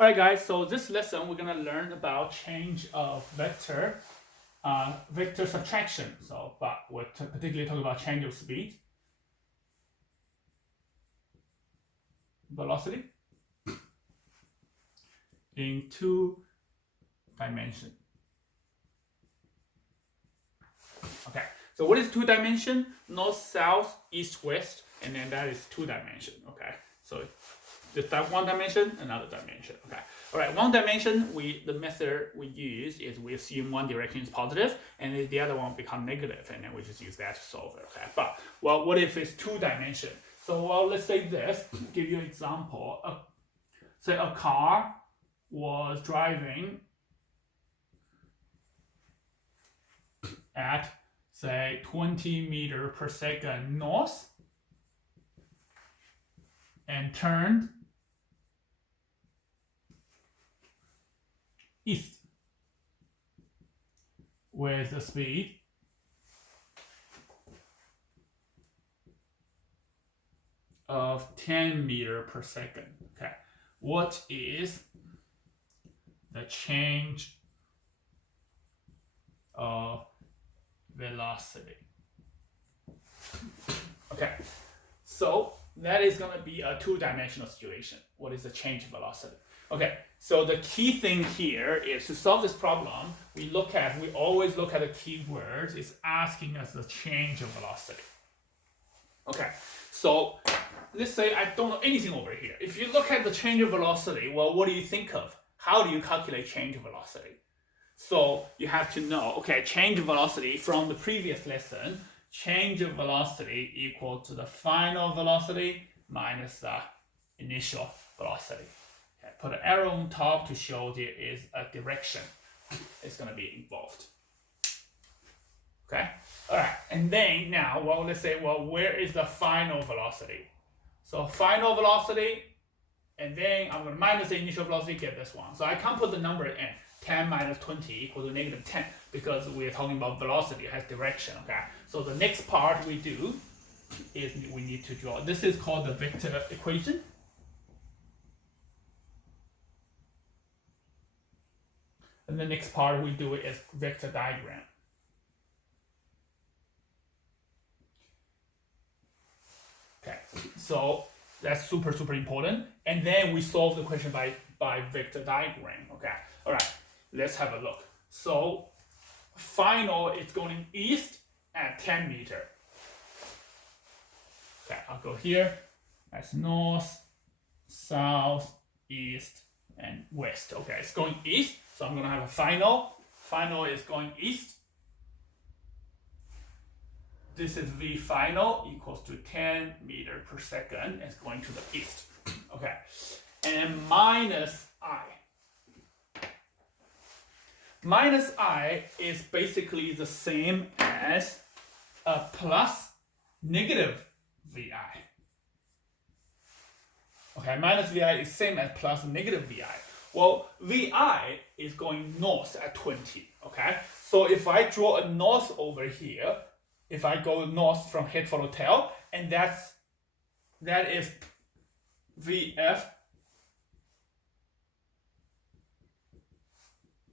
Alright guys, so this lesson we're gonna learn about change of vector subtraction. But we're particularly talking about change of speed, velocity in 2 dimensions. Okay, so what is 2 dimension? North, south, east, west, and then that is 2 dimension. Okay, so just that 1 dimension, another dimension. Okay, all right. 1 dimension, the method we use is we assume one direction is positive, and then the other one become negative, and then we just use that to solve it. Okay, but well, what if it's 2 dimension? So well, let's say this. Give you an example. Say a car was driving at say 20 meters per second north and turned east with a speed of 10 meters per second. Okay, what is the change of velocity? Okay, so that is going to be a 2-dimensional situation. What is the change of velocity? Okay, so the key thing here is to solve this problem, we always look at the keywords. It's asking us the change of velocity. Okay, so let's say I don't know anything over here. If you look at the change of velocity, well, what do you think of? How do you calculate change of velocity? So you have to know, okay, change of velocity from the previous lesson, change of velocity equal to the final velocity minus the initial velocity. Okay, put an arrow on top to show there is a direction it's going to be involved. Okay, all right, and then now, well, let's say, well, where is the final velocity? So final velocity, and then I'm going to minus the initial velocity, get this one. So I can't put the number in. 10 minus 20 equals to negative 10 because we're talking about velocity, it has direction. Okay, so the next part we do is we need to draw. This is called the vector equation. And the next part we do is vector diagram. Okay, so that's super important. And then we solve the question by vector diagram. Okay, all right, let's have a look. So final is going east at 10 meters. Okay, I'll go here. That's north, south, east, and west. Okay, it's going east, so I'm going to have a final. Final is going east. This is V final equals to 10 meters per second. It's going to the east. Okay, and then minus I. Minus I is basically the same as a plus negative VI. Okay, minus VI is same as plus negative VI. Well, VI is going north at 20. Okay, so if I draw a north over here, if I go north from head follow tail, and that is VF.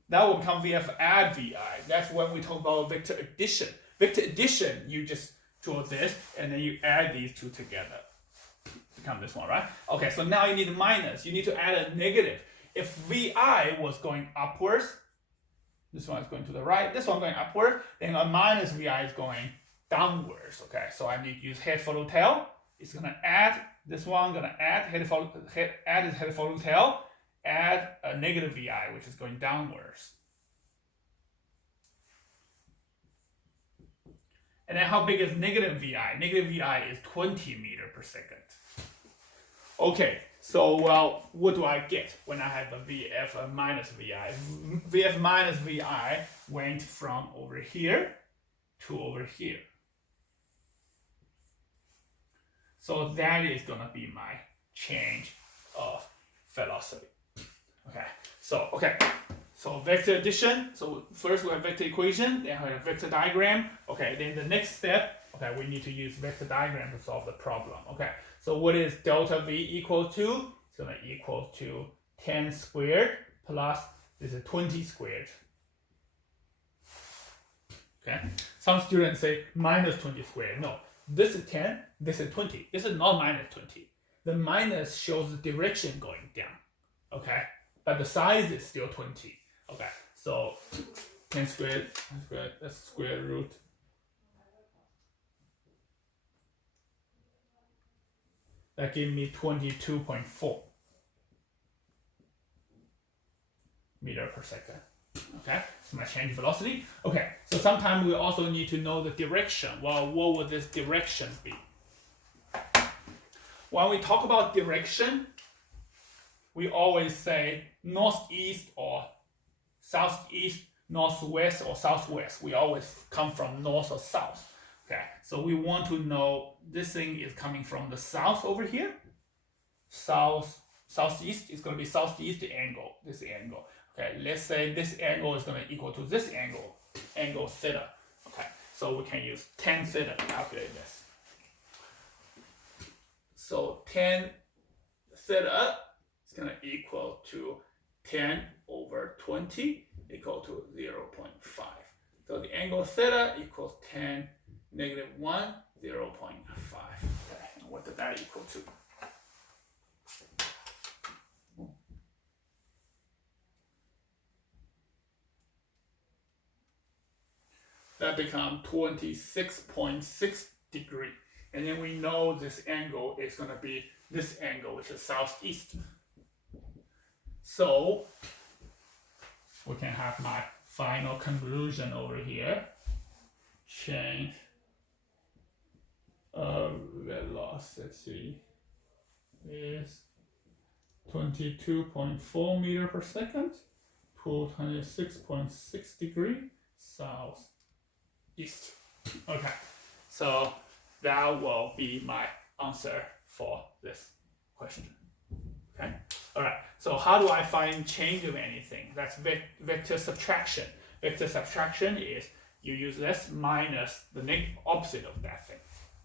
That will become VF add VI. That's when we talk about vector addition. Vector addition, you just draw this, and then you add these two together. Become this one, right? Okay, so now you need a minus. You need to add a negative. If VI was going upwards, this one is going to the right, this one going upward, then a minus VI is going downwards. Okay, so I need to use head follow tail. It's gonna add this one, gonna add head follow tail, add a negative VI, which is going downwards. And then how big is negative VI? Negative VI is 20 meters per second. Okay, so well, what do I get when I have a VF minus VI? VF minus VI went from over here to over here. So that is gonna be my change of velocity. So vector addition. So first we have vector equation, then we have vector diagram. Okay, then the next step, okay, we need to use vector diagram to solve the problem. Okay, so what is delta V equal to? It's gonna equal to 10 squared plus this is 20 squared. Okay. Some students say minus 20 squared. No, this is 10, this is 20. This is not minus 20. The minus shows the direction going down. Okay, but the size is still 20. Okay, so 10 squared, that's square root. That gives me 22.4 meter per second. Okay, so my change velocity. Okay, so sometimes we also need to know the direction. Well, what would this direction be? When we talk about direction, we always say northeast or southeast, northwest or southwest. We always come from north or south. Okay, so we want to know this thing is coming from the south over here. Southeast is going to be southeast angle, this angle. Okay, let's say this angle is going to equal to this angle theta. Okay, so we can use tan theta to calculate this. So tan theta is going to equal to 10 over 20 equal to 0.5. So the angle theta equals 10 negative 1, 0.5. Okay, and what did that equal to? That becomes 26.6 degrees. And then we know this angle is going to be this angle, which is southeast. So we can have my final conclusion over here. Change of velocity is 22.4 meter per second to 26.6 degrees southeast. Okay, so that will be my answer for this question. Okay, all right. So how do I find change of anything? That's vector subtraction. Vector subtraction is you use this minus the opposite of that thing.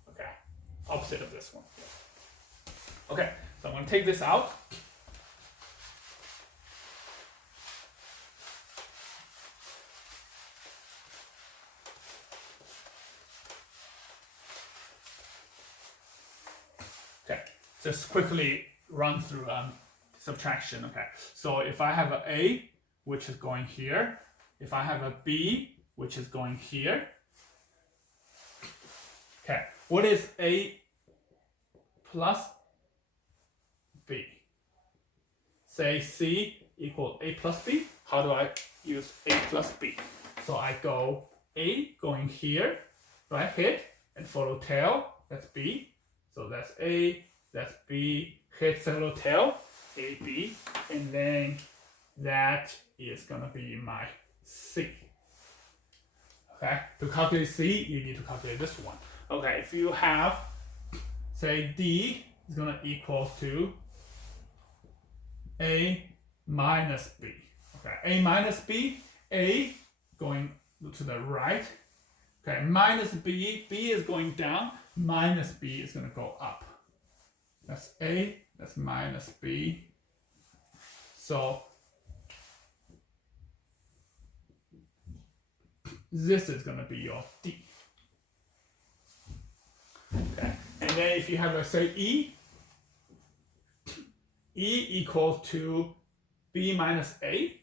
Okay, opposite of this one. Okay, so I'm going to take this out. Okay, just quickly run through subtraction. Okay, so if I have a A, which is going here, if I have a B, which is going here. Okay, what is A plus B? Say C equal A plus B. How do I use A plus B? So I go A going here, right, head, and follow tail, that's B. So that's A, that's B, head, follow tail, A, B, and then that is gonna be my C. Okay, to calculate C, you need to calculate this one. Okay, if you have, say D is gonna equal to A minus B. Okay, A minus B, A going to the right. Okay, minus B, B is going down, minus B is gonna go up. That's A, that's minus B. So this is going to be your D. Okay, and then if you have a say E equals to B minus A.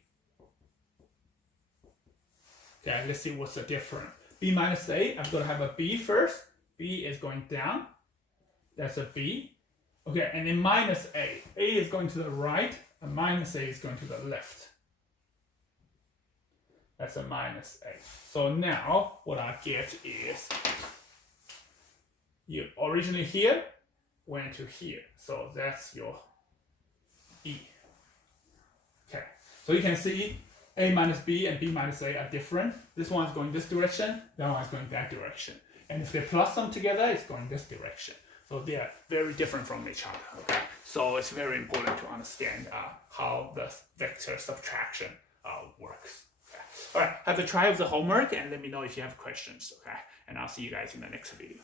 Okay, let's see what's the difference. B minus A, I'm going to have a B first. B is going down. That's a B. Okay, and then minus A. A is going to the right, and minus A is going to the left. That's a minus A. So now what I get is you originally here went to here. So that's your E. Okay. So you can see A minus B and B minus A are different. This one is going this direction, that one is going that direction. And if they plus them together, it's going this direction. So they are very different from each other. Okay. So it's very important to understand how the vector subtraction works. All right, have a try of the homework and let me know if you have questions, okay? And I'll see you guys in the next video.